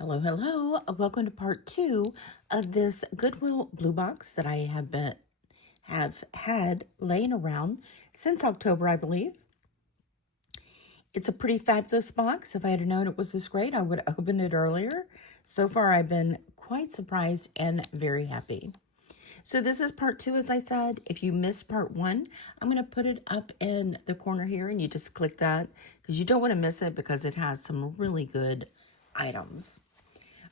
Hello, hello. Welcome to part 2 of this Goodwill Bluebox that I have had laying around since October, I believe. It's a pretty fabulous box. If I had known it was this great, I would have opened it earlier. So far, I've been quite surprised and very happy. So this is part 2, as I said. If you missed part 1, I'm going to put it up in the corner here, and you just click that because you don't want to miss it because it has some really good items.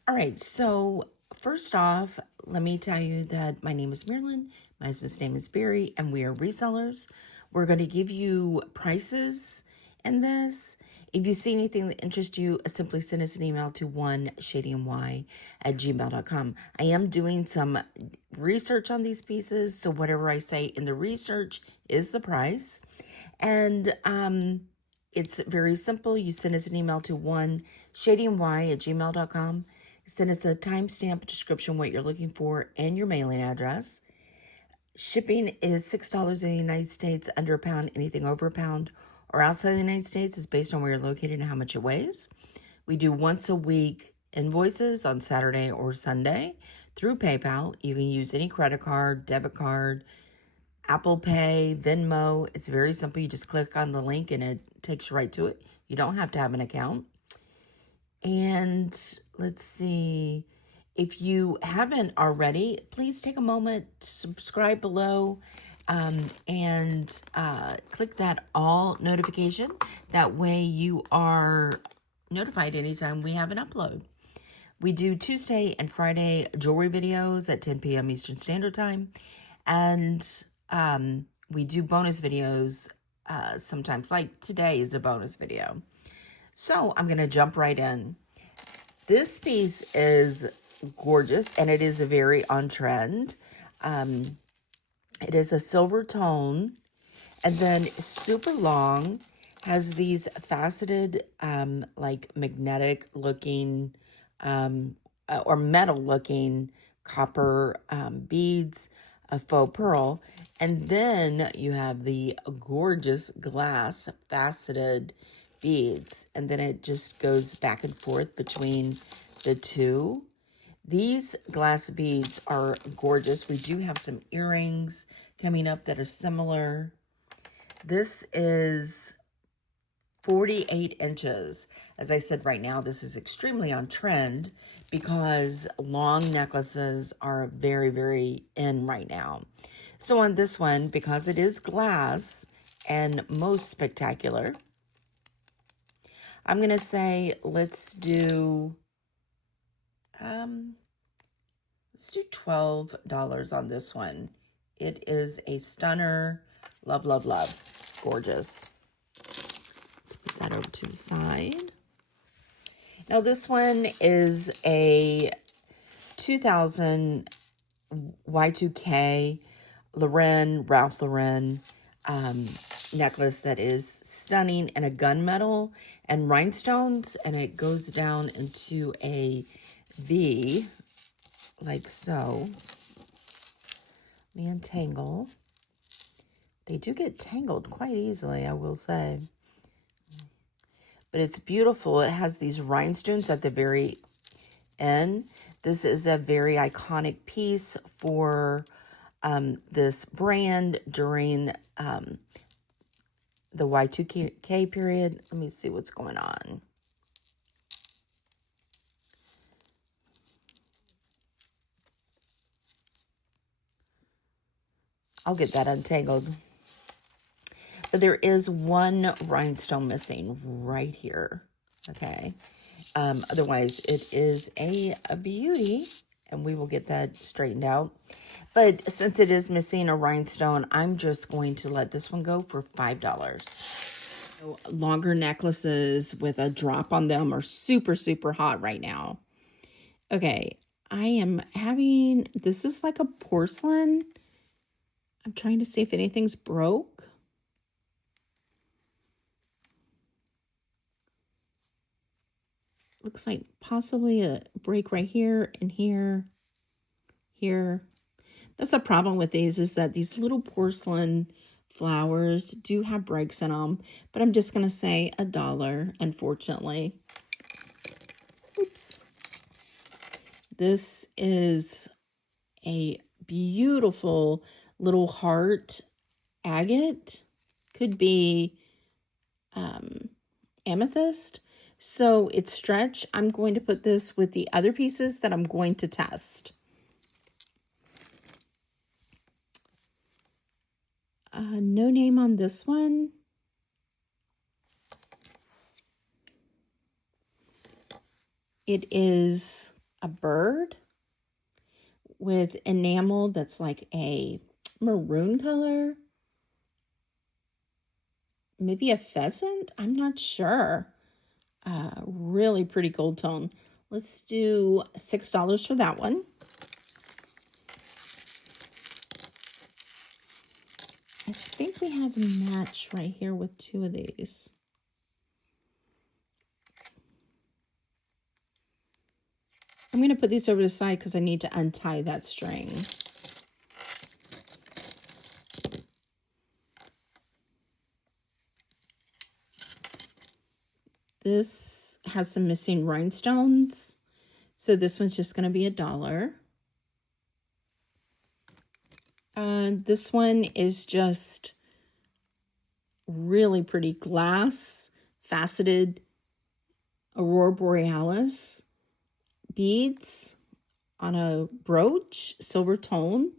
All right, so first off, let me tell you that my name is Marilyn, my husband's name is Barry, and we are resellers. We're going to give you prices in this. If you see anything that interests you, simply send us an email to oneshadyandy@gmail.com. I am doing some research on these pieces, so whatever I say in the research is the price. And it's very simple. You send us an email to oneshadyandy@gmail.com. Send us a timestamp description, what you're looking for, and your mailing address. Shipping is $6 in the United States, under a pound. Anything over a pound or outside the United States is based on where you're located and how much it weighs. We do once a week invoices on Saturday or Sunday through PayPal. You can use any credit card, debit card, Apple Pay, Venmo. It's very simple. You just click on the link and it takes you right to it. You don't have to have an account. And let's see, if you haven't already, please take a moment to subscribe below and click that all notification. That way you are notified anytime we have an upload. We do Tuesday and Friday jewelry videos at 10 p.m. Eastern Standard Time. And we do bonus videos sometimes, like today is a bonus video. So I'm going to jump right in. This piece is gorgeous, and it is a very on trend. It is a silver tone, and then super long, has these faceted, like magnetic looking, or metal looking copper beads of faux pearl. And then you have the gorgeous glass faceted beads, and then it just goes back and forth between the two. These glass beads are gorgeous. We do have some earrings coming up that are similar. This is 48 inches. As I said, right now, this is extremely on trend because long necklaces are very, very in right now. So on this one, because it is glass and most spectacular, I'm going to say let's do $12 on this one. It is a stunner. Love, love, love. Gorgeous. Let's put that over to the side. Now this one is a 2000 Y2K Ralph Lauren necklace that is stunning, and a gunmetal and rhinestones, and it goes down into a V like so. Let me untangle. They do get tangled quite easily, I will say. But it's beautiful. It has these rhinestones at the very end. This is a very iconic piece for this brand during the Y2K period. Let me see what's going on. I'll get that untangled. But there is one rhinestone missing right here. Okay. Otherwise, it is a beauty, and we will get that straightened out. But since it is missing a rhinestone, I'm just going to let this one go for $5. So longer necklaces with a drop on them are super, super hot right now. Okay, I am having, this is like a porcelain. I'm trying to see if anything's broke. Looks like possibly a break right here and here, here. That's a problem with these, is that these little porcelain flowers do have breaks in them, but I'm just going to say $1, unfortunately. Oops. This is a beautiful little heart agate. Could be amethyst. So it's stretch. I'm going to put this with the other pieces that I'm going to test. No name on this one. It is a bird with enamel that's like a maroon color. Maybe a pheasant? I'm not sure. Really pretty gold tone. Let's do $6 for that one. I think we have a match right here with two of these. I'm going to put these over to the side because I need to untie that string. This has some missing rhinestones, so this one's just going to be $1. This one is just really pretty glass, faceted Aurora Borealis beads on a brooch, silver tone.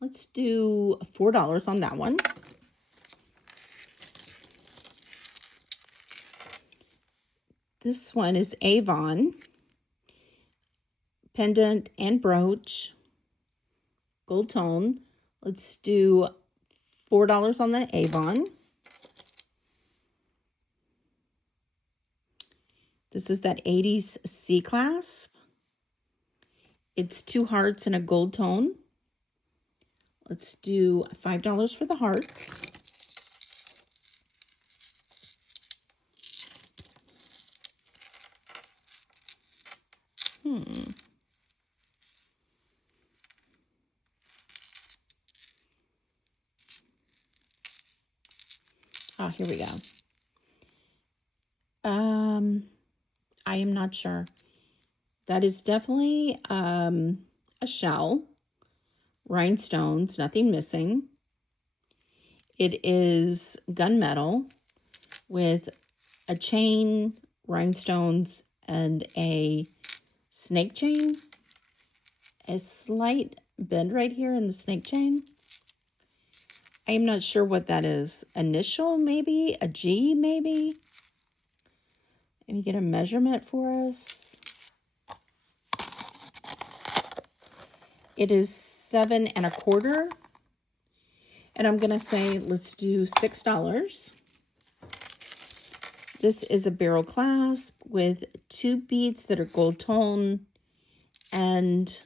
Let's do $4 on that one. This one is Avon, pendant and brooch, gold tone. Let's do $4 on the Avon. This is that 80s C clasp. It's 2 hearts and a gold tone. Let's do $5 for the hearts. Oh, here we go. I am not sure. That is definitely a shell. Rhinestones, nothing missing. It is gunmetal with a chain, rhinestones, and a snake chain. A slight bend right here in the snake chain. I am not sure what that is. Initial, maybe? A G, maybe? Let me get a measurement for us. It is 7 1/4. And I'm going to say, let's do $6. This is a barrel clasp with 2 beads that are gold tone and,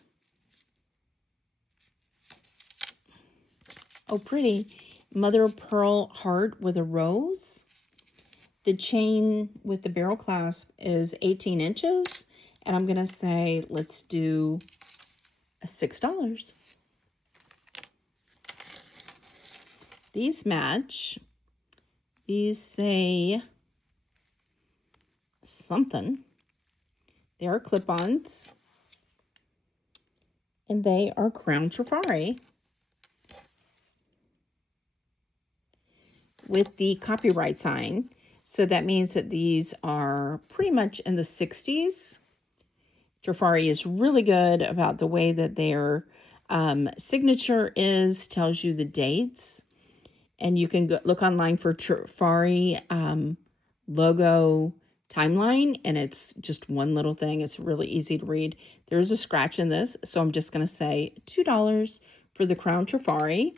oh, pretty, mother of pearl heart with a rose. The chain with the barrel clasp is 18 inches. And I'm going to say, let's do $6. These match. These say something. They are clip-ons. And they are Crown Trifari. With the copyright sign. So that means that these are pretty much in the 60s. Trifari is really good about the way that their signature is, tells you the dates. And you can go, look online for Trifari logo timeline, and it's just one little thing. It's really easy to read. There's a scratch in this, so I'm just going to say $2 for the Crown Trifari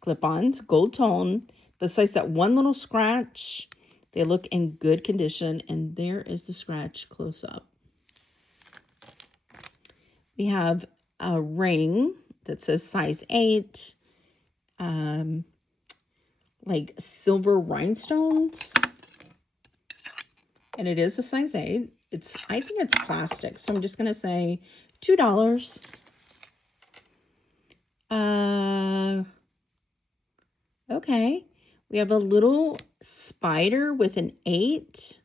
clip-ons, gold tone. Besides that one little scratch, they look in good condition, and there is the scratch close up. We have a ring that says size 8, like silver rhinestones, and it is a size 8. I think it's plastic, so I'm just going to say $2. Okay. We have a little spider with an 8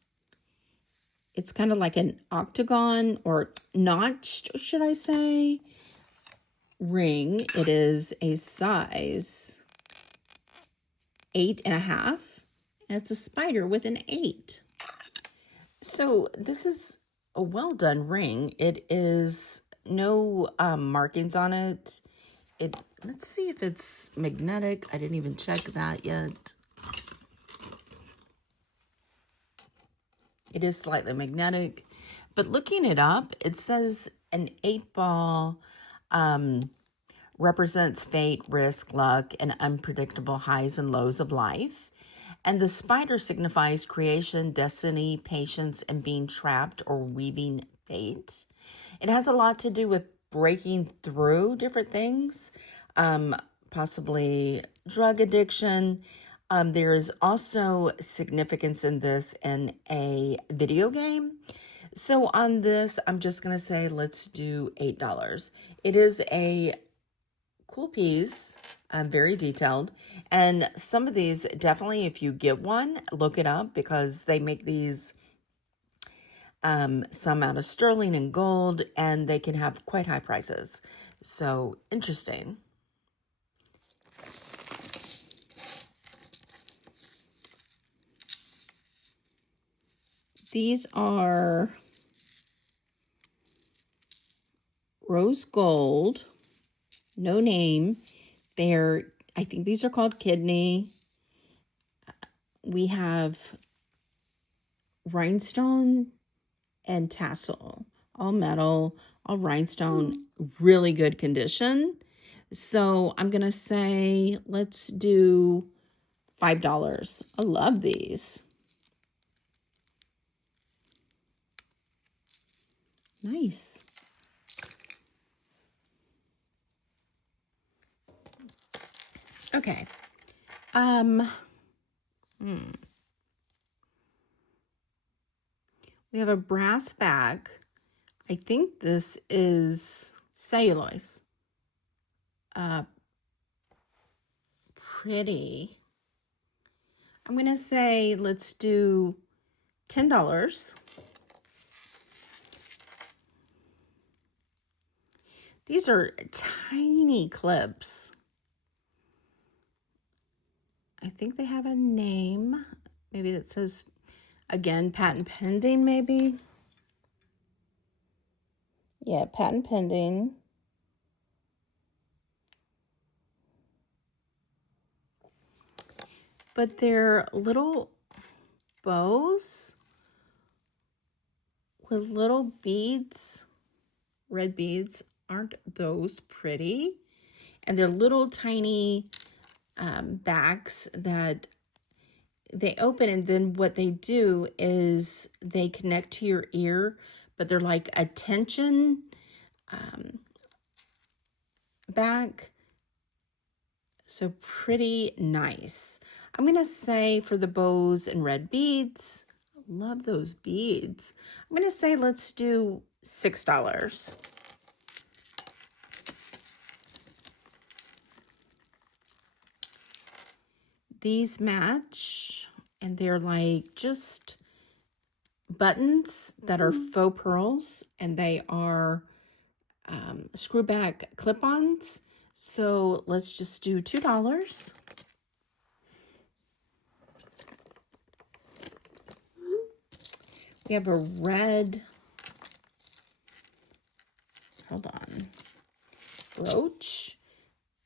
It's kind of like an octagon or notched, should I say, ring. It is a size 8.5. And it's a spider with an 8. So this is a well done ring. It is no markings on it. Let's see if it's magnetic. I didn't even check that yet. It is slightly magnetic, but looking it up, it says an 8-ball represents fate, risk, luck, and unpredictable highs and lows of life. And the spider signifies creation, destiny, patience, and being trapped or weaving fate. It has a lot to do with breaking through different things, possibly drug addiction. There is also significance in this in a video game. So on this, I'm just going to say, let's do $8. It is a cool piece, very detailed. And some of these, definitely, if you get one, look it up because they make these some out of sterling and gold, and they can have quite high prices. So interesting. These are rose gold, no name. I think these are called kidney. We have rhinestone and tassel, all metal, all rhinestone, really good condition. So I'm going to say, let's do $5. I love these. Nice. Okay. We have a brass bag. I think this is cellulose. Pretty. I'm going to say let's do $10. These are tiny clips. I think they have a name. Maybe that says, again, patent pending, maybe. Yeah, patent pending. But they're little bows with little beads, red beads. Aren't those pretty? And they're little tiny bags that they open, and then what they do is they connect to your ear, but they're like a tension bag. So pretty nice. I'm going to say for the bows and red beads, I love those beads. I'm going to say let's do $6. These match, and they're like just buttons that are faux pearls, and they are screw back clip-ons. So let's just do $2. We have a red, hold on, brooch,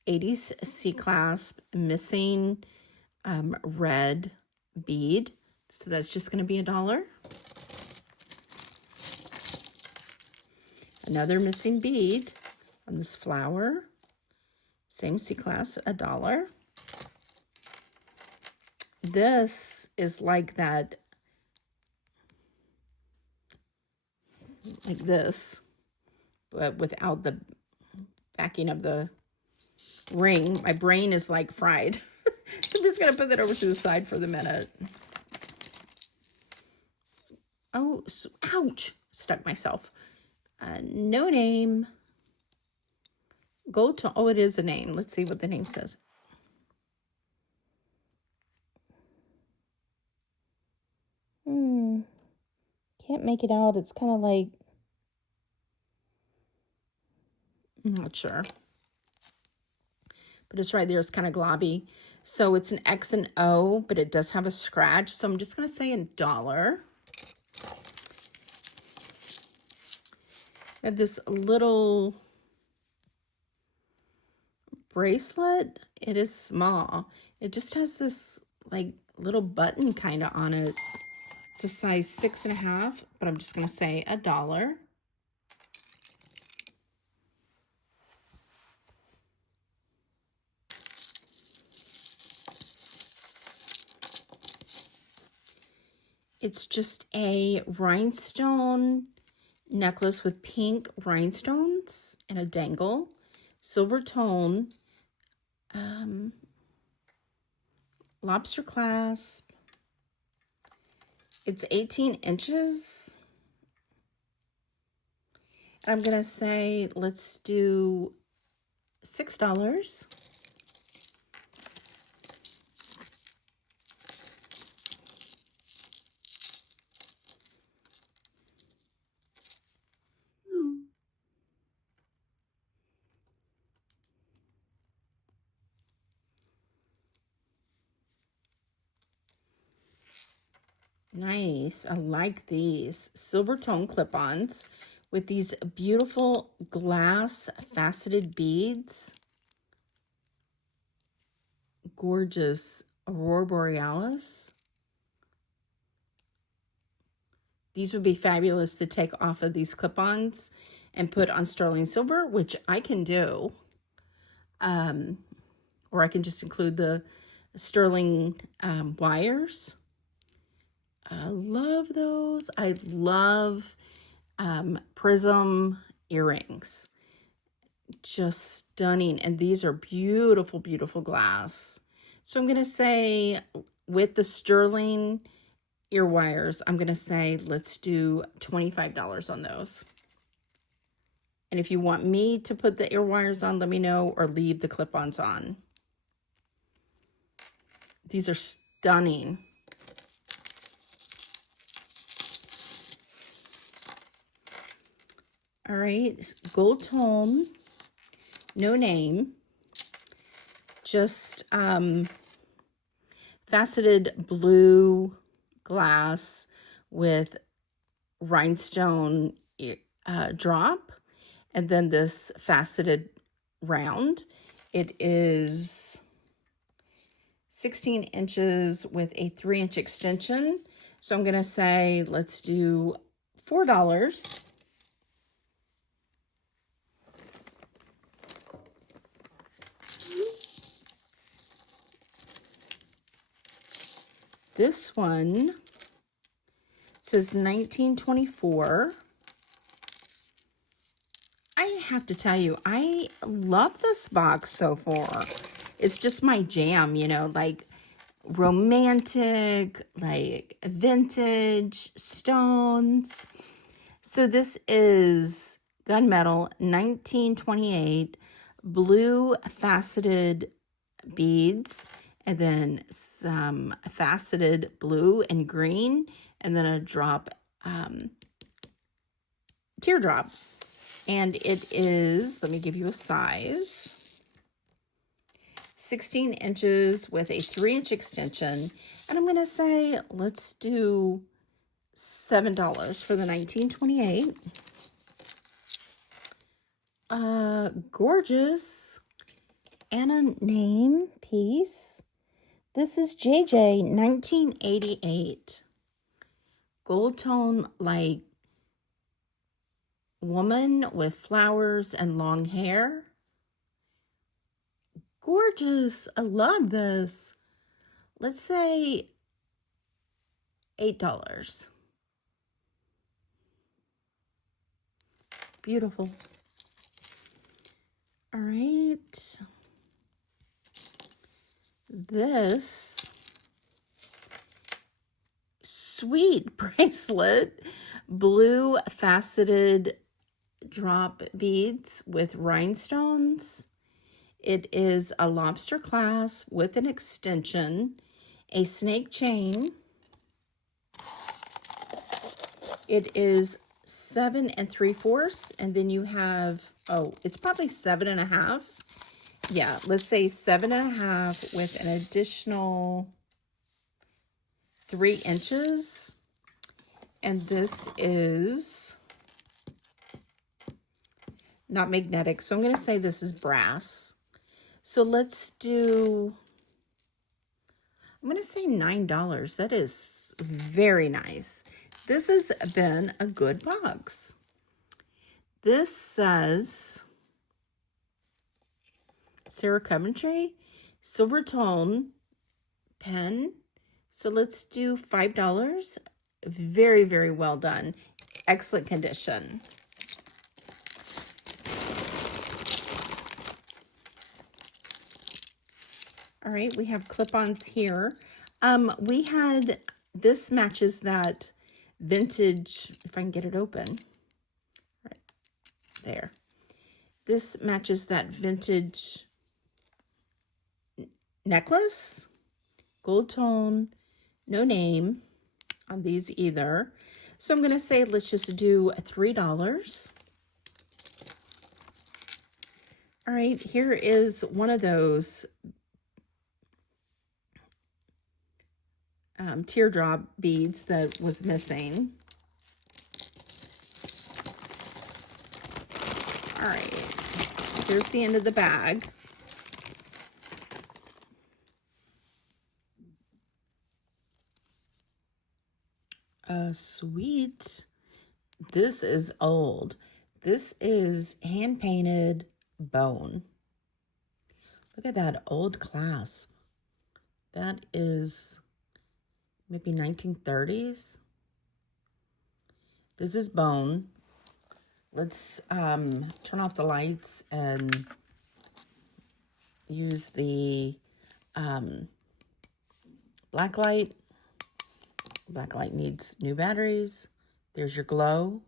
80s C-clasp, missing red bead. So that's just going to be $1. Another missing bead on this flower. Same C-class, $1. This is like that, like this, but without the backing of the ring. My brain is like fried. So I'm just going to put that over to the side for the minute. Oh, ouch, stuck myself. No name. Gold tone. Oh, it is a name. Let's see what the name says. Can't make it out. It's kind of like, I'm not sure. But it's right there. It's kind of globby. So it's an X and O, but it does have a scratch. So I'm just going to say $1. I have this little bracelet. It is small. It just has this like little button kind of on it. It's a size 6.5, but I'm just going to say $1. It's just a rhinestone necklace with pink rhinestones and a dangle, silver tone, lobster clasp. It's 18 inches. I'm going to say, let's do $6. Nice. I like these silver tone clip-ons with these beautiful glass faceted beads. Gorgeous Aurora Borealis. These would be fabulous to take off of these clip-ons and put on sterling silver, which I can do. Or I can just include the sterling wires. I love those. I love prism earrings. Just stunning. And these are beautiful, beautiful glass. So I'm going to say with the sterling ear wires, I'm going to say let's do $25 on those. And if you want me to put the ear wires on, let me know, or leave the clip-ons on. These are stunning. All right, gold tone, no name, just faceted blue glass with rhinestone drop, and then this faceted round. It is 16 inches with a 3-inch extension. So I'm going to say let's do $4. This one says 1924. I have to tell you, I love this box so far. It's just my jam, you know, like romantic, like vintage stones. So this is gunmetal 1928 blue faceted beads, and then some faceted blue and green, and then a drop, teardrop. And it is, let me give you a size, 16 inches with a 3-inch extension. And I'm going to say, let's do $7 for the 1928. Gorgeous Anna name piece. This is JJ 1988. Gold tone, like woman with flowers and long hair. Gorgeous. I love this. Let's say $8. Beautiful. All right. This sweet bracelet, blue faceted drop beads with rhinestones. It is a lobster clasp with an extension, a snake chain, It is 7 3/4, and then you have, oh, it's probably 7.5. Yeah, let's say 7.5 with an additional 3 inches. And this is not magnetic, so I'm going to say this is brass. So let's do, I'm going to say $9. That is very nice. This has been a good box. This says Sarah Coventry, silver tone pen. So let's do $5. Very, very well done. Excellent condition. All right, we have clip-ons here. We had, this matches that vintage, if I can get it open. Right there. This matches that vintage necklace, gold tone, no name on these either. So I'm going to say let's just do $3. All right, here is one of those teardrop beads that was missing. All right, here's the end of the bag. Sweet. This is old. This is hand-painted bone. Look at that old clasp. That is maybe 1930s. This is bone. Let's turn off the lights and use the black light. Black light needs new batteries. There's your glow.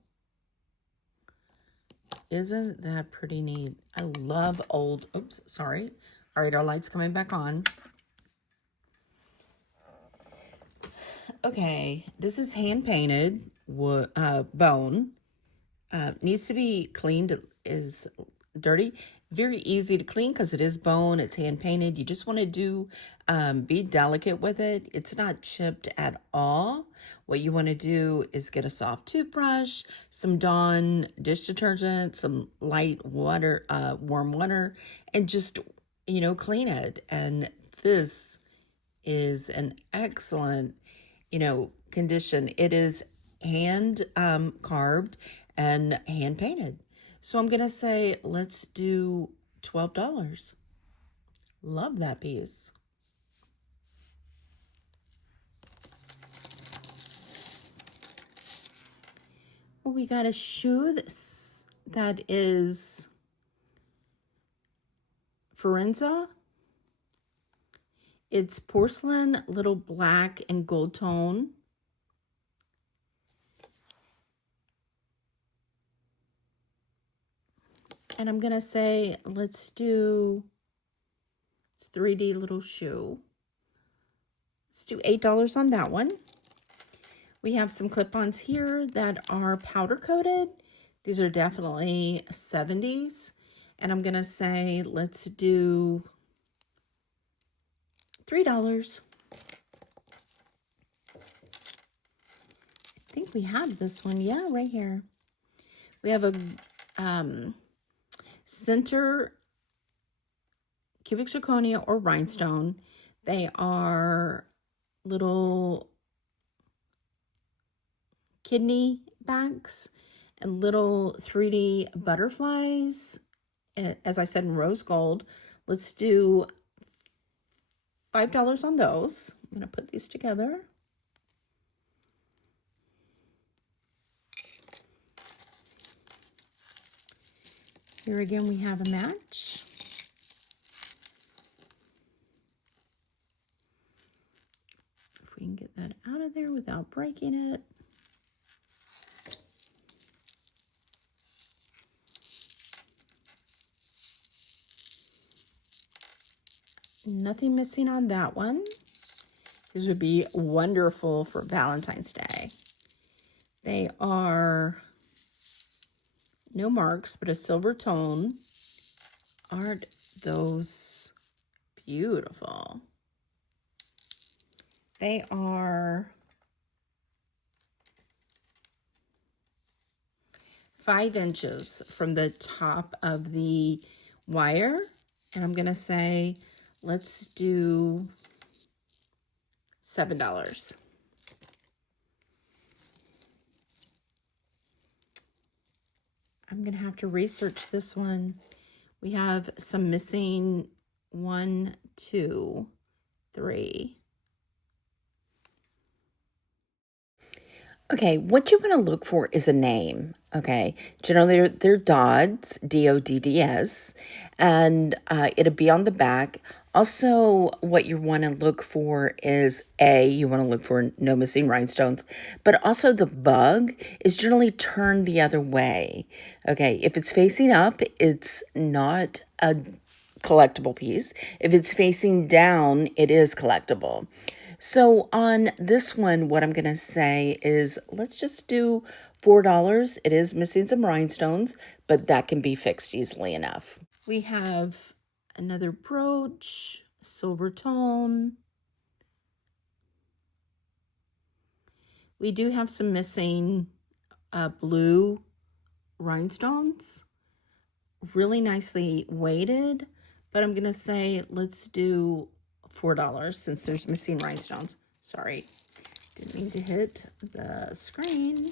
Isn't that pretty neat? I love old, oops, sorry. All right, our light's coming back on. Okay, this is hand-painted bone. Needs to be cleaned, is dirty. Very easy to clean because it is bone, it's hand-painted. You just want to do, be delicate with it. It's not chipped at all. What you want to do is get a soft toothbrush, some Dawn dish detergent, some light water, warm water, and just, you know, clean it. And this is an excellent, you know, condition. It is hand carved and hand painted. So I'm going to say, let's do $12. Love that piece. Well, we got a shoe that is Forenza. It's porcelain, little black and gold tone. And I'm going to say, let's do, it's 3D little shoe. Let's do $8 on that one. We have some clip-ons here that are powder coated. These are definitely 70s. And I'm going to say, let's do $3. I think we have this one. Yeah, right here. We have a center cubic zirconia or rhinestone. They are little kidney backs and little 3D butterflies, as I said, in rose gold. Let's do $5 on those. I'm going to put these together. Here again, we have a match. If we can get that out of there without breaking it. Nothing missing on that one. This would be wonderful for Valentine's Day. They are no marks, but a silver tone. Aren't those beautiful? They are 5 inches from the top of the wire. And I'm going to say, let's do $7. I'm going to have to research this one. We have some missing 1, 2, 3. Okay, what you want to look for is a name. Okay, generally they're Dodds, Dodds, and it'll be on the back. Also, what you want to look for is you want to look for no missing rhinestones, but also the bug is generally turned the other way. Okay, if it's facing up, it's not a collectible piece. If it's facing down, it is collectible. So on this one, what I'm going to say is let's just do $4. It is missing some rhinestones, but that can be fixed easily enough. We have another brooch, silver tone. We do have some missing blue rhinestones, really nicely weighted, but I'm going to say let's do $4 since there's missing rhinestones. Sorry, didn't mean to hit the screen.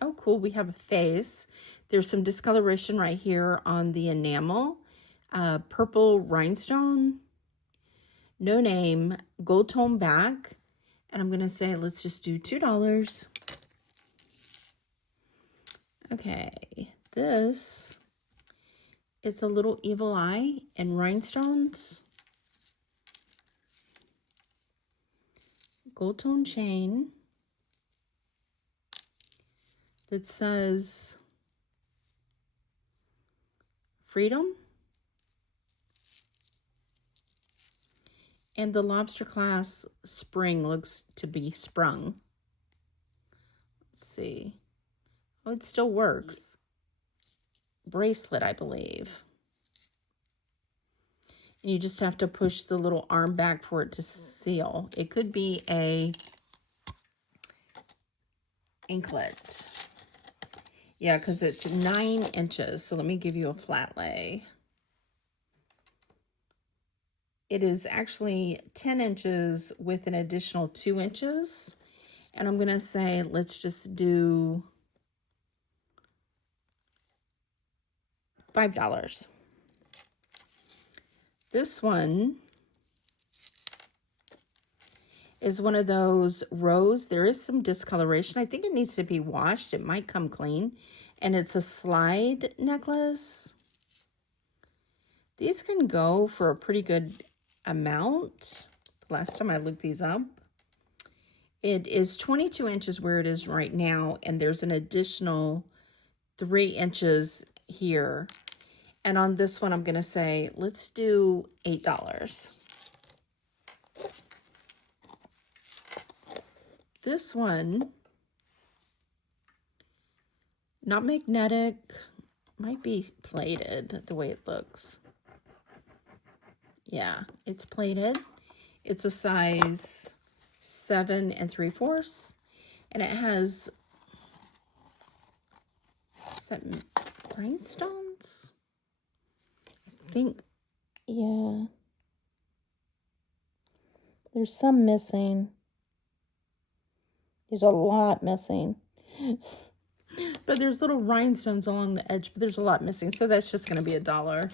Oh, cool, we have a face. There's some discoloration right here on the enamel. Purple rhinestone, no name, gold tone back. And I'm gonna say, let's just do $2. Okay, this is a little evil eye and rhinestones. Gold tone chain that says freedom. And the lobster class spring looks to be sprung. Let's see. Oh, it still works. Bracelet, I believe. And you just have to push the little arm back for it to seal. It could be a anklet. Yeah, because it's 9 inches. So let me give you a flat lay. It is actually 10 inches with an additional 2 inches. And I'm going to say, let's just do $5. This one is one of those rose. There is some discoloration. I think it needs to be washed. It might come clean. And it's a slide necklace. These can go for a pretty good amount. Last time I looked these up. It is 22 inches where it is right now. And there's an additional 3 inches here. And on this one, I'm going to say, let's do $8. This one, not magnetic, might be plated the way it looks. Yeah, it's plated. It's a size 7 3/4, and it has some rhinestones. I think, yeah. There's some missing. There's a lot missing. But there's little rhinestones along the edge, but there's a lot missing. So that's just going to be $1.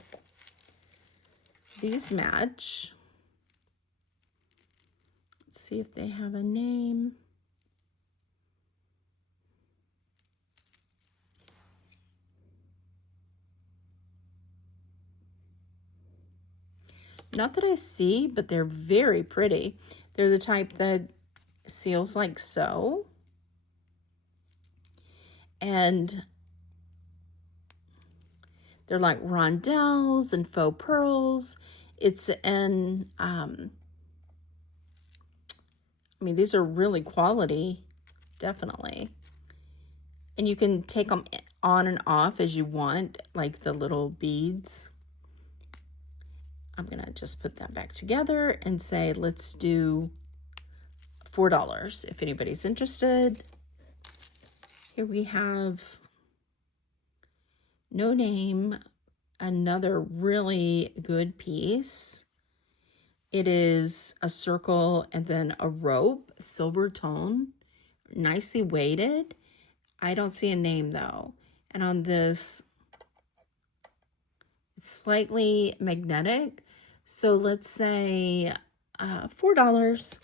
These match. Let's see if they have a name. Not that I see, but they're very pretty. They're the type that seals like so. And they're like rondelles and faux pearls. It's in, I mean, these are really quality definitely. And you can take them on and off as you want, like the little beads. I'm gonna just put that back together and say, let's do $4 if anybody's interested. Here we have No Name, another really good piece. It is a circle and then a rope, silver tone, nicely weighted. I don't see a name though. And on this, it's slightly magnetic. So let's say $4.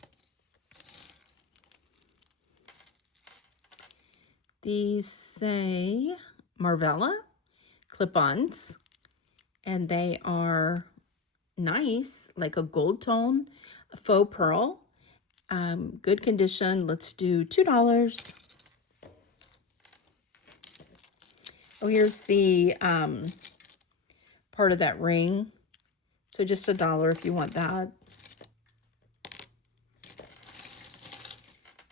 These say Marvella clip-ons, and they are nice, like a gold tone, a faux pearl, good condition. Let's do $2. Oh, here's the part of that ring. So just $1 if you want that.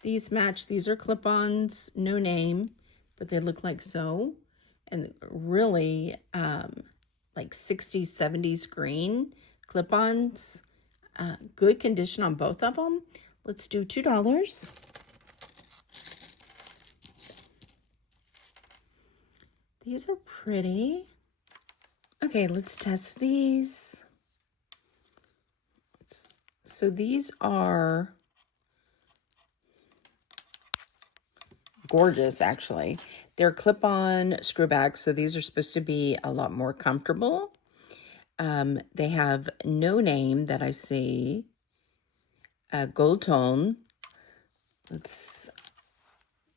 These match. These are clip-ons, no name, but they look like so. And really like 60s, 70s green clip-ons. Good condition on both of them. Let's do $2. These are pretty. Okay, let's test these. So these are gorgeous, actually. They're clip-on screw bags, so these are supposed to be a lot more comfortable. They have no name that I see. Gold tone. Let's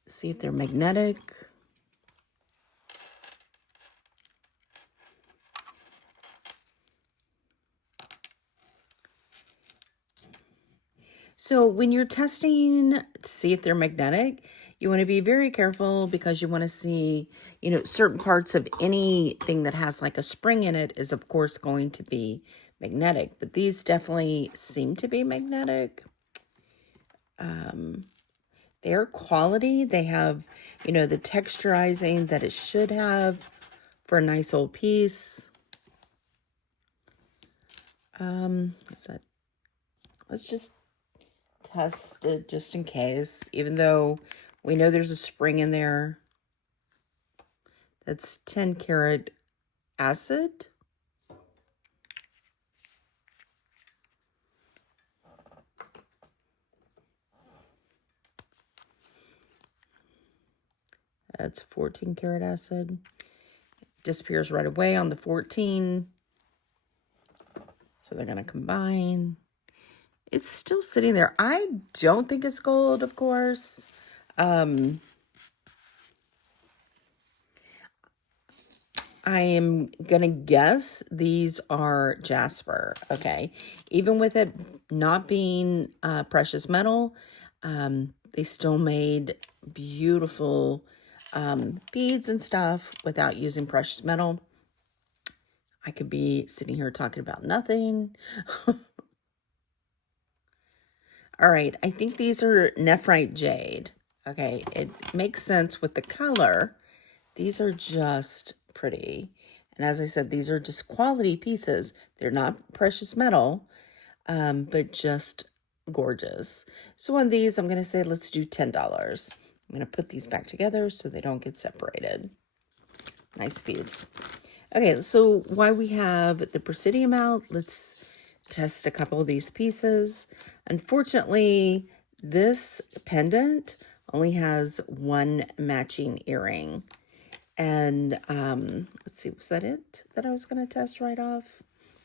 see if they're magnetic. So when you're testing to see if they're magnetic, you want to be very careful because you want to see, you know, certain parts of anything that has like a spring in it is of course going to be magnetic, but these definitely seem to be magnetic. They're quality. They have, you know, the texturizing that it should have for a nice old piece. Let's just test it just in case, even though we know there's a spring in there. That's 10 karat acid. That's 14 karat acid. Disappears right away on the 14. So they're going to combine. It's still sitting there. I don't think it's gold, of course. I am going to guess these are jasper, okay? Even with it not being precious metal, they still made beautiful beads and stuff without using precious metal. I could be sitting here talking about nothing. All right, I think these are nephrite jade. Okay, it makes sense with the color. These are just pretty. And as I said, these are just quality pieces. They're not precious metal, but just gorgeous. So on these, I'm going to say let's do $10. I'm going to put these back together so they don't get separated. Nice piece. Okay, so while we have the Presidium out, let's test a couple of these pieces. Unfortunately, this pendant only has one matching earring. And let's see, was that it that I was going to test right off?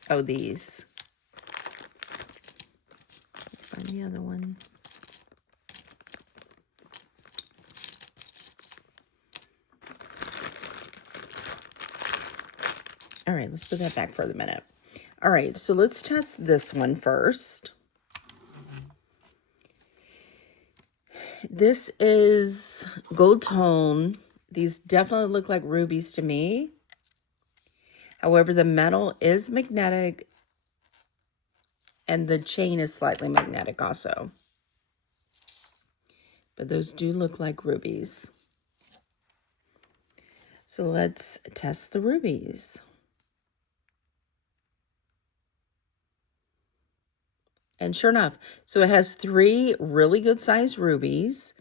Oh, these. Let's find the other one. All right, let's put that back for the minute. All right, so let's test this one first. This is gold tone. These definitely look like rubies to me. However, the metal is magnetic and the chain is slightly magnetic also. but those do look like rubies. So let's test the rubies. And sure enough, so it has 3 really good sized rubies,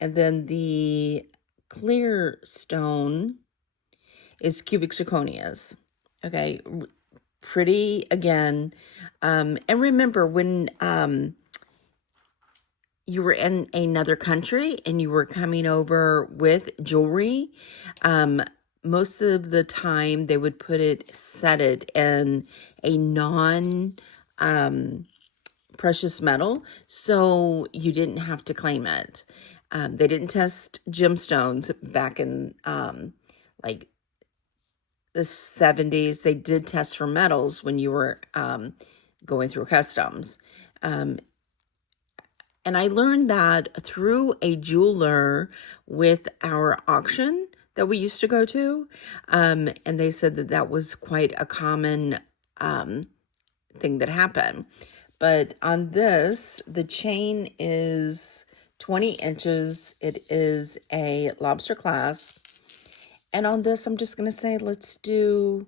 and then the clear stone is cubic zirconias. Okay, pretty again. And remember, when you were in another country and you were coming over with jewelry, most of the time they would set it in a non precious metal, so you didn't have to claim it. They didn't test gemstones back in like the 70s. They did test for metals when you were going through customs. And I learned that through a jeweler with our auction that we used to go to. And they said that that was quite a common thing that happened. But on this, the chain is 20 inches. It is a lobster clasp. And on this, I'm just going to say, let's do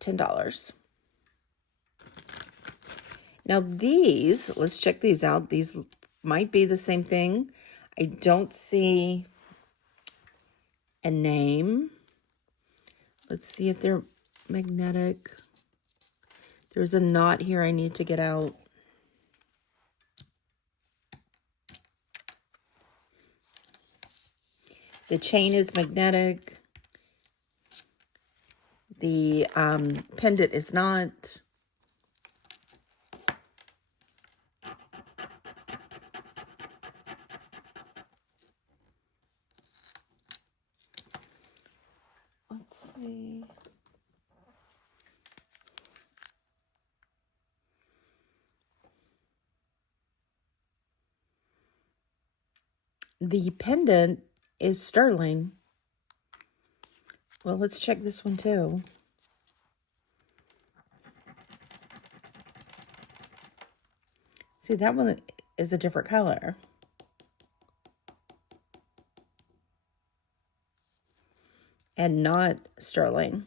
$10. Now these, let's check these out. These might be the same thing. I don't see a name. Let's see if they're magnetic. There's a knot here I need to get out. The chain is magnetic. The pendant is not. Let's see. The pendant is sterling. Well, let's check this one too. See, that one is a different color. And not sterling.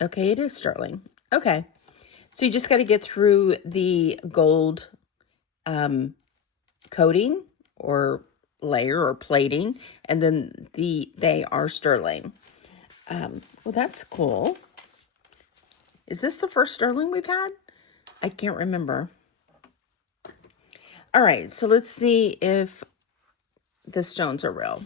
Okay, it is sterling. Okay. So you just got to get through the gold coating or layer or plating, and then they are sterling. Well, that's cool. Is this the first sterling we've had? I can't remember. All right, so let's see if the stones are real.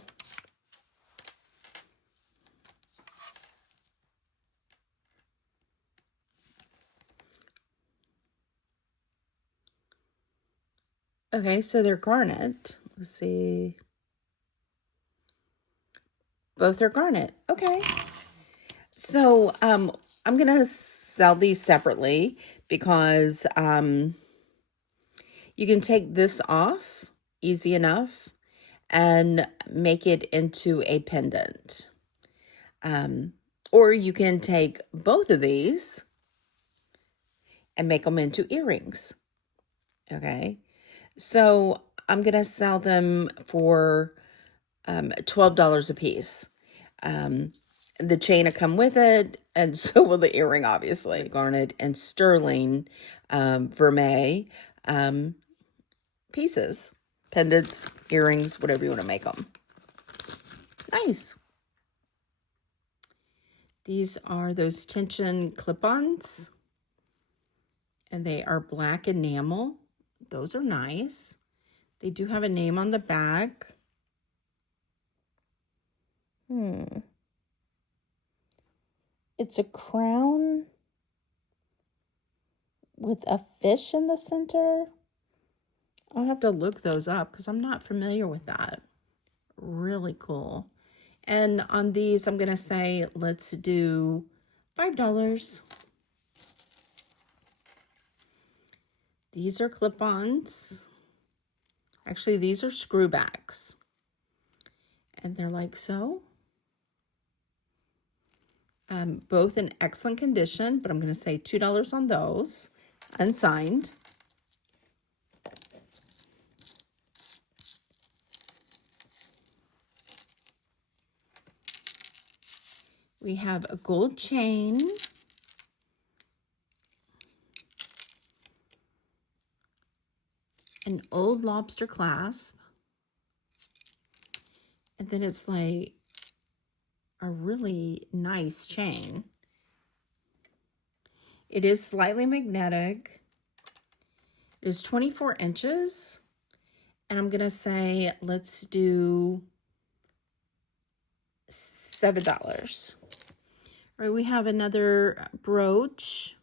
Okay, so they're garnet. Let's see. Both are garnet. Okay. So I'm going to sell these separately because you can take this off easy enough and make it into a pendant. Or you can take both of these and make them into earrings. Okay. So I'm going to sell them for $12 a piece. The chain will come with it, and so will the earring, obviously. Garnet and sterling vermeil pieces, pendants, earrings, whatever you want to make them. Nice. These are those tension clip-ons, and they are black enamel. Those are nice. They do have a name on the back. It's a crown with a fish in the center. I'll have to look those up because I'm not familiar with that. Really cool. And on these, I'm going to say, let's do $5. These are clip-ons. Actually, these are screw backs. And they're like so. Both in excellent condition, but I'm going to say $2 on those, unsigned. We have a gold chain. An old lobster clasp. And then it's like a really nice chain. It is slightly magnetic. It is 24 inches. And I'm going to say, let's do $7. All right, we have another brooch.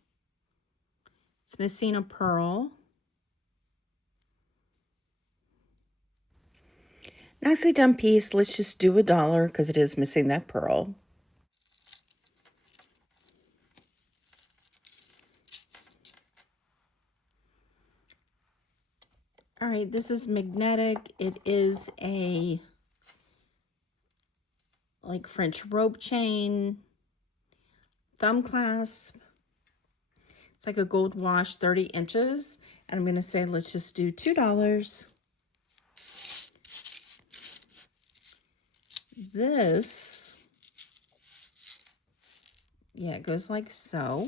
It's missing a pearl. Nicely done piece. Let's just do $1 because it is missing that pearl. All right, this is magnetic. It is a like French rope chain, thumb clasp. It's like a gold wash, 30 inches. And I'm going to say, let's just do $2. This, yeah, it goes like so.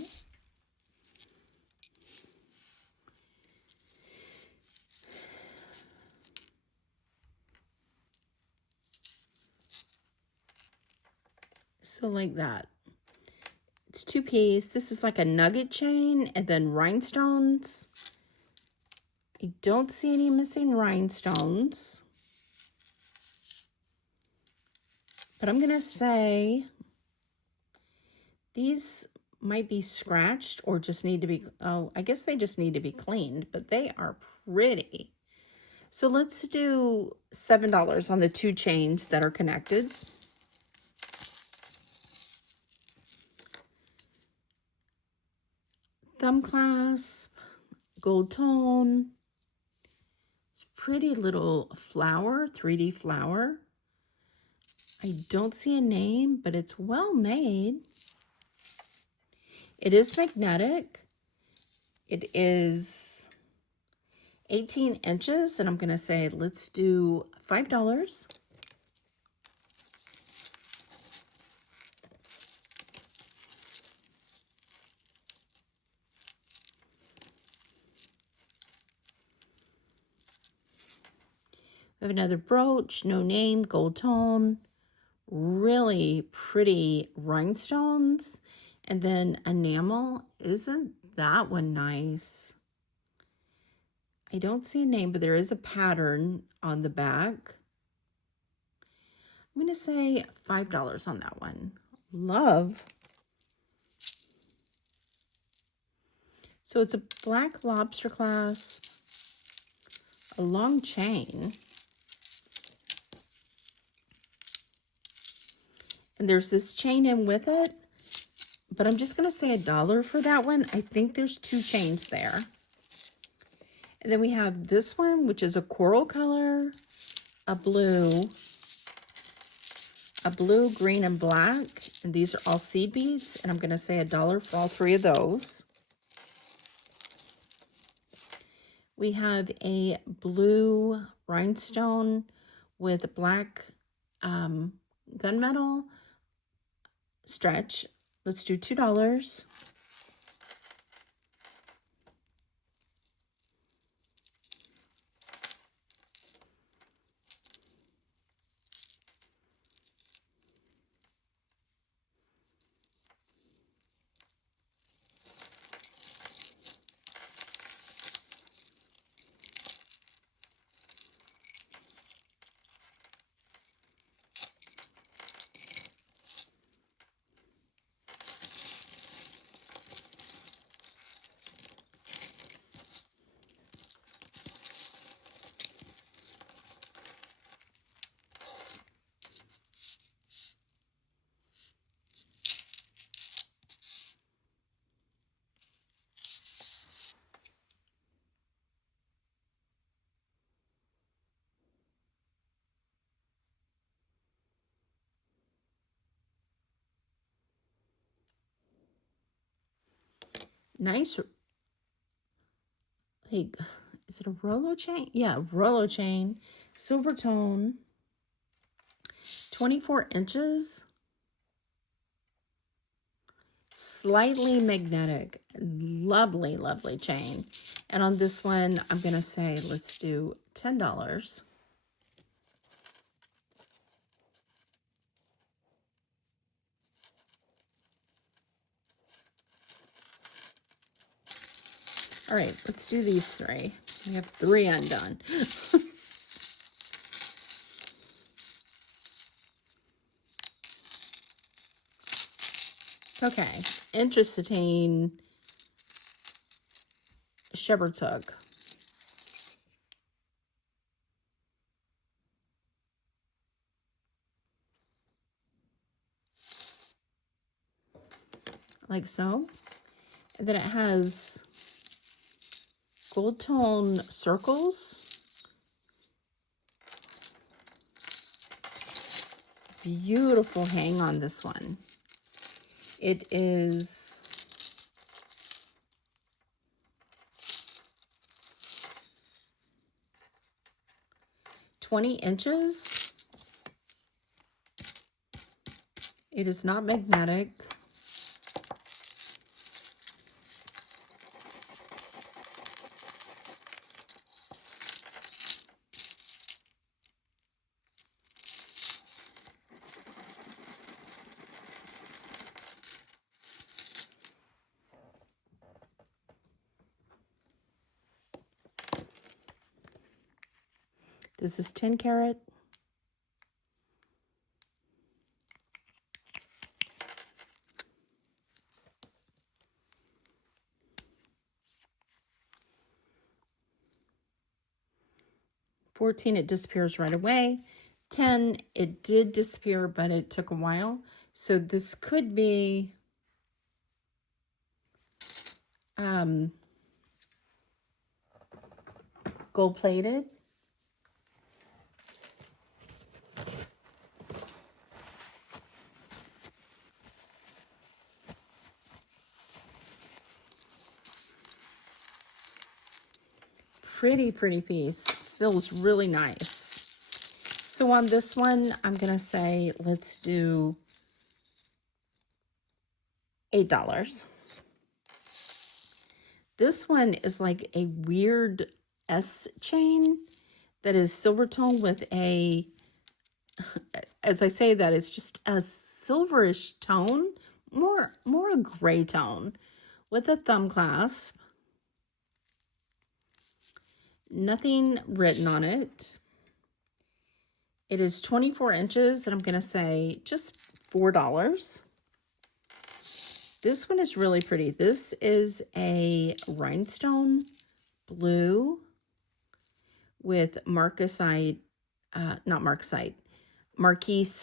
So like that. It's 2-piece. This is like a nugget chain and then rhinestones. I don't see any missing rhinestones. But I'm going to say these might be scratched or just need to be, oh, I guess they just need to be cleaned, but they are pretty. So let's do $7 on the 2 chains that are connected. Thumb clasp, gold tone. It's pretty little flower, 3D flower. I don't see a name, but it's well made. It is magnetic. It is 18 inches, and I'm going to say, let's do $5. We have another brooch, no name, gold tone, really pretty rhinestones, and then enamel. Isn't that one nice? I don't see a name, but there is a pattern on the back. I'm going to say $5 on that one. Love. So it's a black lobster clasp, a long chain. And there's this chain in with it, but I'm just going to say $1 for that one. I think there's 2 chains there. And then we have this one, which is a coral color, a blue, green, and black. And these are all seed beads. And I'm going to say $1 for all 3 of those. We have a blue rhinestone with black gunmetal stretch. Let's do $2. Nice. Hey, is it a Rolo chain? Yeah, Rolo chain. Silver tone. 24 inches. Slightly magnetic. Lovely, lovely chain. And on this one, I'm going to say, let's do $10. All right, let's do these three. We have 3 undone. Okay, interesting shepherd's hook. Like so. And then it has gold tone circles. Beautiful hang on this one. It is 20 inches. It is not magnetic. This is 10 karat. $14, it disappears right away. $10, it did disappear, but it took a while. So this could be gold plated. Pretty, pretty piece. Feels really nice. So on this one, I'm going to say, let's do $8. This one is like a weird S chain that is silver tone with a, as I say that, it's just a silverish tone, more a gray tone with a thumb clasp. Nothing written on it. It is 24 inches, and I'm going to say just $4. This one is really pretty. This is a rhinestone blue with marquise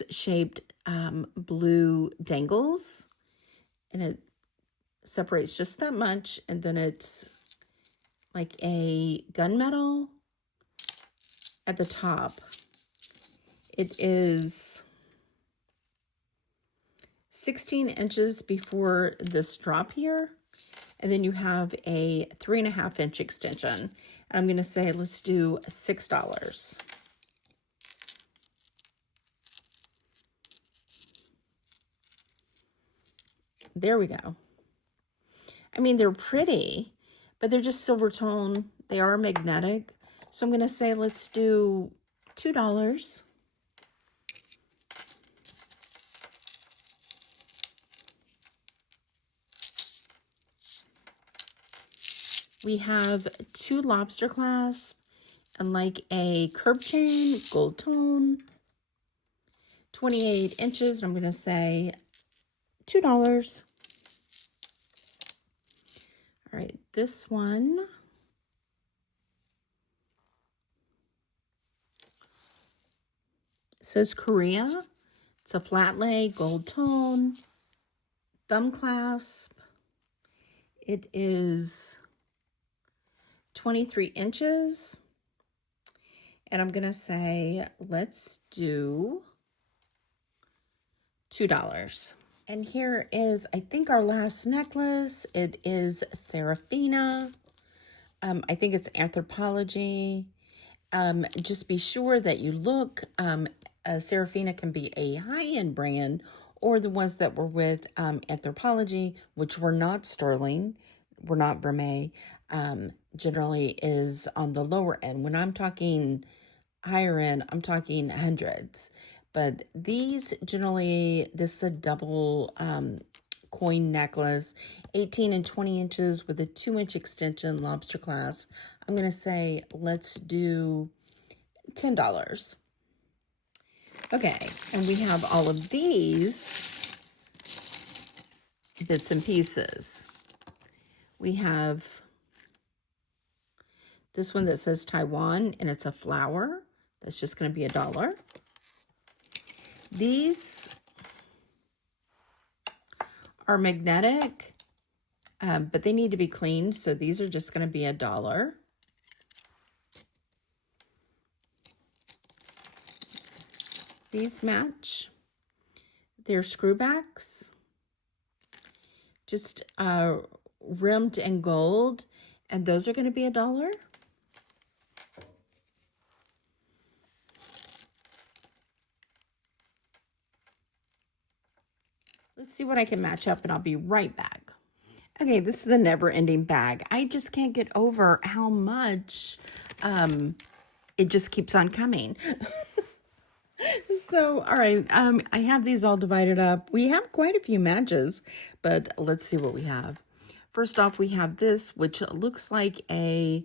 shaped blue dangles. And it separates just that much. And then it's like a gunmetal at the top. It is 16 inches before this drop here, and then you have a 3.5 inch extension. And I'm going to say, let's do $6. There we go. I mean, they're pretty, but they're just silver tone. They are magnetic. So I'm going to say, let's do $2. We have 2 lobster clasps and like a curb chain, gold tone, 28 inches. I'm going to say $2. All right, this one says Korea. It's a flat lay, gold tone, thumb clasp. It is 23 inches. And I'm going to say, let's do $2. And here is, I think, our last necklace. It is Seraphina. I think it's Anthropology. Just be sure that you look. Seraphina can be a high-end brand, or the ones that were with Anthropology, which were not sterling, were not Vermeil, generally is on the lower end. When I'm talking higher end, I'm talking hundreds. But these generally, this is a double coin necklace, 18 and 20 inches with a 2-inch extension, lobster clasp. I'm going to say, let's do $10. Okay, and we have all of these bits and pieces. We have this one that says Taiwan, and it's a flower. That's just going to be $1. These are magnetic, but they need to be cleaned, so these are just going to be $1. These match. They're screwbacks, just rimmed in gold, and those are going to be $1. Let's see what I can match up, and I'll be right back. Okay, this is the never-ending bag. I just can't get over how much it just keeps on coming. So, all right, I have these all divided up. We have quite a few matches, but let's see what we have. First off, we have this, which looks like a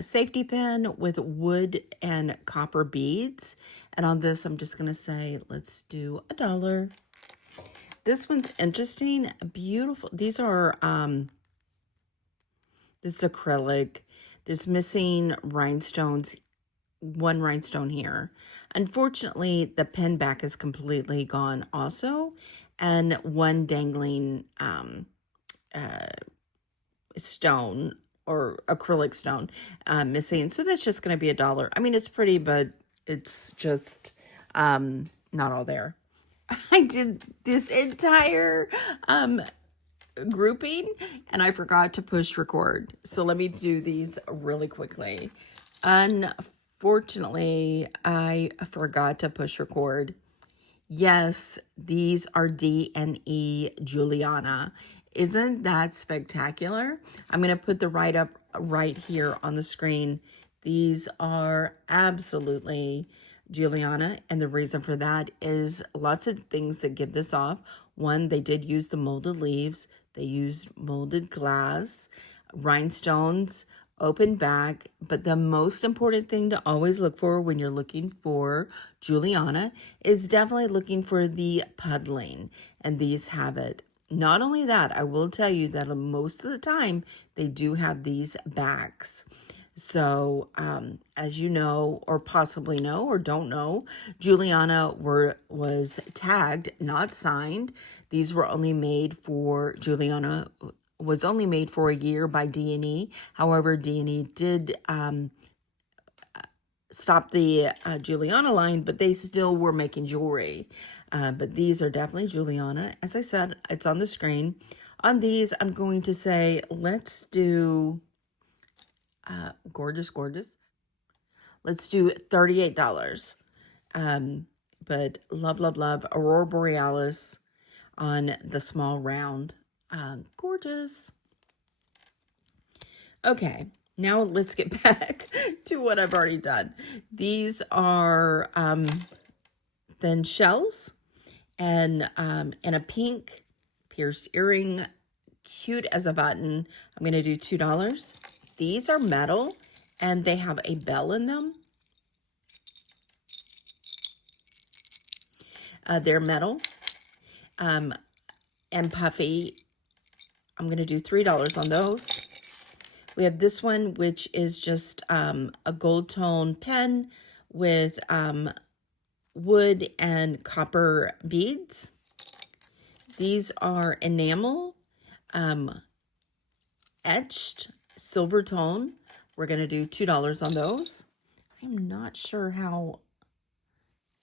safety pin with wood and copper beads. And on this, I'm just going to say, let's do $1. This one's interesting, beautiful. These are, this is acrylic. There's missing rhinestones, one rhinestone here. Unfortunately, the pin back is completely gone also, and one dangling stone or acrylic stone missing. So that's just going to be $1. I mean, it's pretty, but it's just not all there. I did this entire grouping and I forgot to push record. So let me do these really quickly. Unfortunately, I forgot to push record. Yes, these are D&E Juliana. Isn't that spectacular? I'm going to put the write-up right here on the screen. These are absolutely Juliana, and the reason for that is lots of things that give this off. One, they did use the molded leaves. They used molded glass, rhinestones, open back, but the most important thing to always look for when you're looking for Juliana is definitely looking for the puddling, and these have it. Not only that, I will tell you that most of the time they do have these backs. So, as you know, or possibly know, or don't know, Juliana was tagged, not signed. These were only made for, Juliana was only made for a year by D&E. However, D&E did stop the Juliana line, but they still were making jewelry. But these are definitely Juliana. As I said, it's on the screen. On these, I'm going to say, let's do gorgeous, gorgeous. Let's do $38. But love, love, love Aurora Borealis on the small round. Gorgeous. Okay, now let's get back to what I've already done. These are thin shells and a pink pierced earring, cute as a button. I'm going to do $2. These are metal and they have a bell in them. They're metal and puffy. I'm going to do $3 on those. We have this one, which is just a gold tone pen with wood and copper beads. These are enamel, etched silver tone. We're going to do $2 on those. I'm not sure how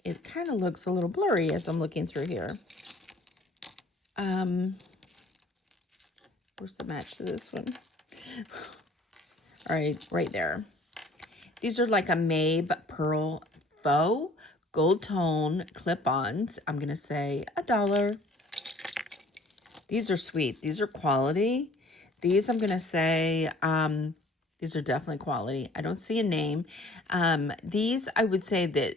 it kind of looks a little blurry as I'm looking through here. Where's the match to this one? All right there. These are like a Mabe Pearl Faux Gold Tone Clip-Ons. I'm going to say $1. These are sweet. These are quality. These I'm going to say, these are definitely quality. I don't see a name. These, I would say that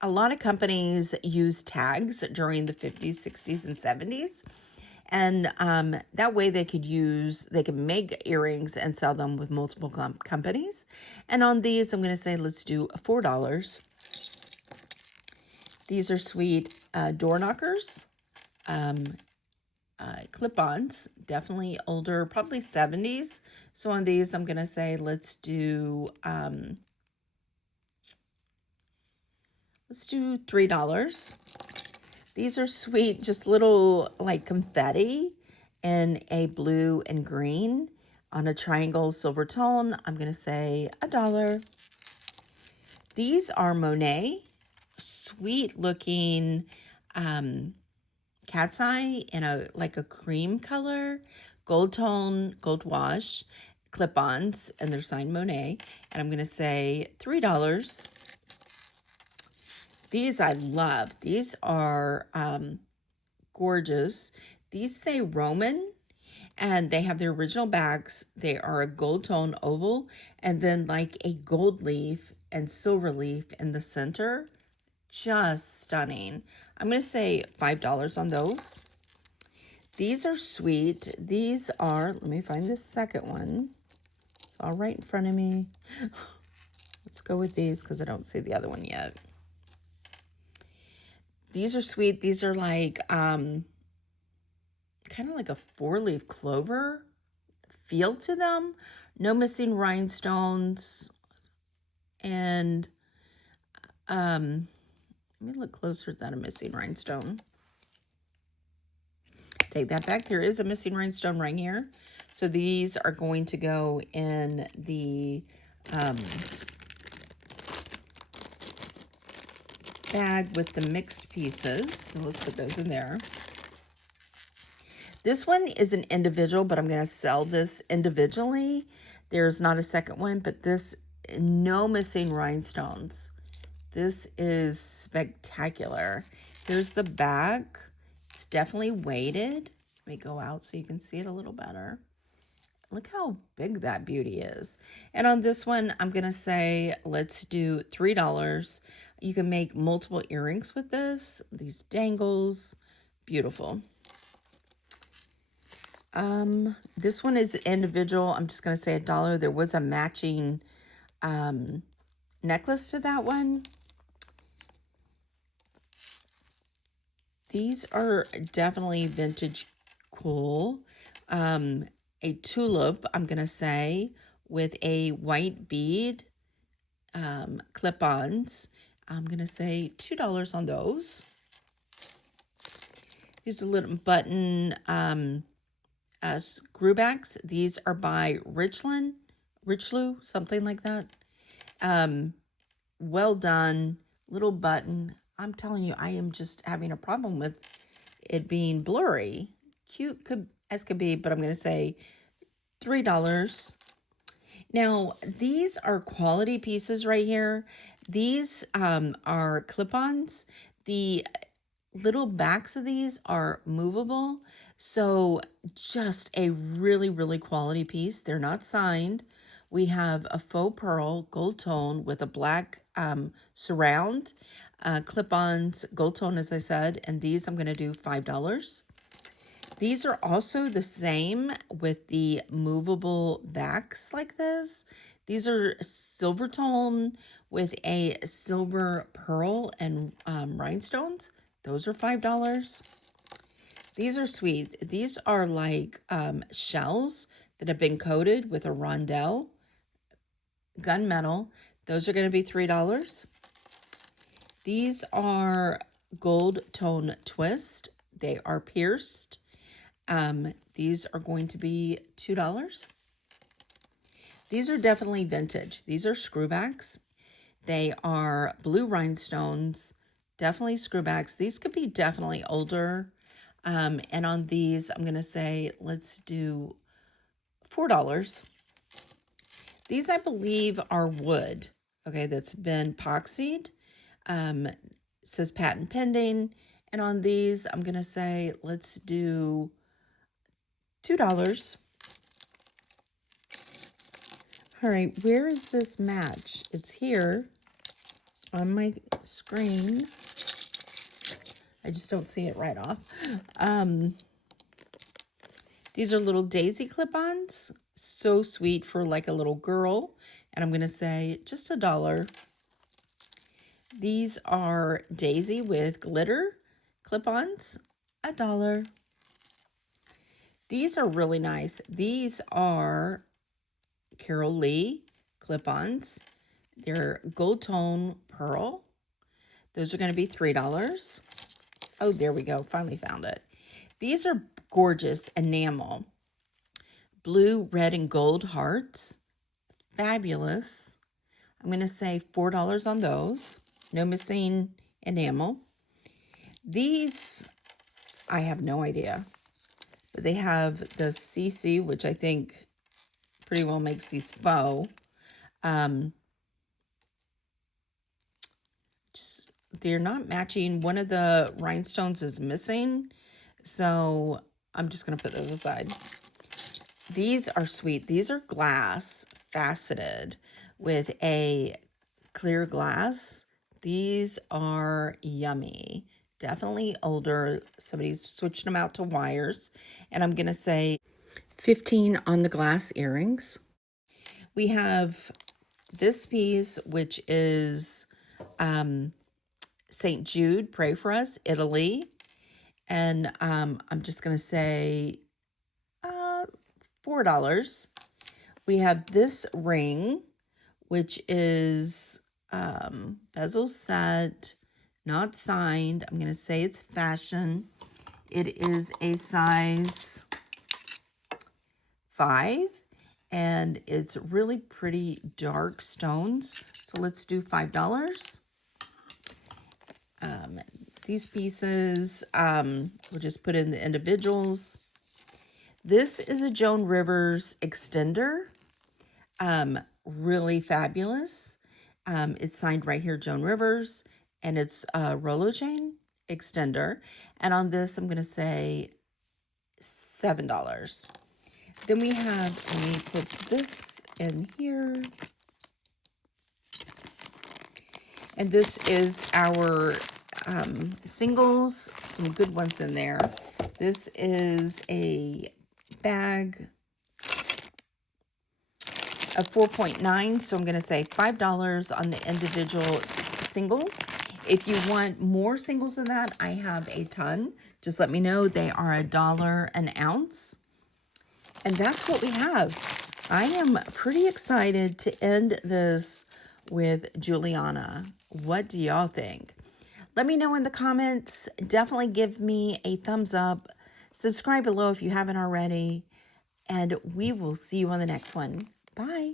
a lot of companies use tags during the 50s, 60s, and 70s. And that way they can make earrings and sell them with multiple companies. And on these, I'm going to say, let's do $4. These are sweet door knockers, clip-ons, definitely older, probably 70s. So on these, I'm going to say, let's do $3. These are sweet, just little like confetti in a blue and green on a triangle silver tone. I'm going to say $1. These are Monet, sweet looking cat's eye in a cream color, gold tone, gold wash, clip-ons, and they're signed Monet. And I'm going to say $3. These I love. These are gorgeous. These say Roman, and they have the original backs. They are a gold tone oval, and then like a gold leaf and silver leaf in the center. Just stunning. I'm going to say $5 on those. These are sweet. These are, let me find the second one. It's all right in front of me. Let's go with these because I don't see the other one yet. These are sweet. These are like, kind of like a 4-leaf clover feel to them. No missing rhinestones. And, let me look closer at that, a missing rhinestone. Take that back. There is a missing rhinestone right here. So these are going to go in the, bag with the mixed pieces. So let's put those in there. This one is an individual, but I'm going to sell this individually. There's not a second one, but this, no missing rhinestones. This is spectacular. Here's the back. It's definitely weighted. Let me go out so you can see it a little better. Look how big that beauty is. And on this one, I'm going to say, let's do $3. You can make multiple earrings with this. These dangles, beautiful. This one is individual. I'm just going to say $1. There was a matching necklace to that one. These are definitely vintage cool. A tulip, I'm going to say, with a white bead clip-ons. I'm going to say $2 on those. These are little button screwbacks. These are by Richelieu, something like that. Well done, little button. I'm telling you, I am just having a problem with it being blurry. Cute as could be, but I'm going to say $3. Now, these are quality pieces right here. These are clip-ons. The little backs of these are movable. So just a really, really quality piece. They're not signed. We have a faux pearl gold tone with a black surround. Clip-ons, gold tone, as I said. And these I'm going to do $5. These are also the same with the movable backs like this. These are silver tone with a silver pearl and rhinestones. Those are $5. These are sweet. These are like shells that have been coated with a rondelle, gunmetal. Those are going to be $3. These are gold tone twist. They are pierced. These are going to be $2. These are definitely vintage. These are screwbacks. They are blue rhinestones, Definitely screwbacks. These could be definitely older. And on these, I'm going to say, let's do $4. These, I believe, are wood. Okay, that's been epoxied. It says patent pending. And on these, I'm going to say, let's do $2. All right, where is this match? It's here on my screen. I just don't see it right off. These are little daisy clip-ons. So sweet for like a little girl. And I'm going to say just $1. These are daisy with glitter clip-ons. $1. These are really nice. These are Carol Lee clip-ons. They're gold tone pearl. Those are going to be $3. Oh, there we go. Finally found it. These are gorgeous enamel. Blue, red, and gold hearts. Fabulous. I'm going to say $4 on those. No missing enamel. These, I have no idea. But they have the CC, which I think pretty well makes these faux. They're not matching. One of the rhinestones is missing. So I'm just going to put those aside. These are sweet. These are glass faceted with a clear glass. These are yummy. Definitely older. Somebody's switched them out to wires. And I'm going to say 15 on the glass earrings. We have this piece, which is St. Jude, Pray For Us, Italy. And I'm just going to say $4. We have this ring, which is bezel set, not signed. I'm going to say it's fashion. It is a size 5, and it's really pretty dark stones. So let's do $5. These pieces, we'll just put in the individuals. This is a Joan Rivers extender. Really fabulous. It's signed right here, Joan Rivers, and it's a Rolo chain extender. And on this, I'm going to say $7. Then we have, let me put this in here. And this is our singles, some good ones in there. This is a bag of 4.9, so I'm going to say $5 on the individual singles. If you want more singles than that, I have a ton. Just let me know. They are $1 an ounce. And that's what we have. I am pretty excited to end this with Juliana. What do y'all think? Let me know in the comments. Definitely give me a thumbs up. Subscribe below if you haven't already. And we will see you on the next one. Bye.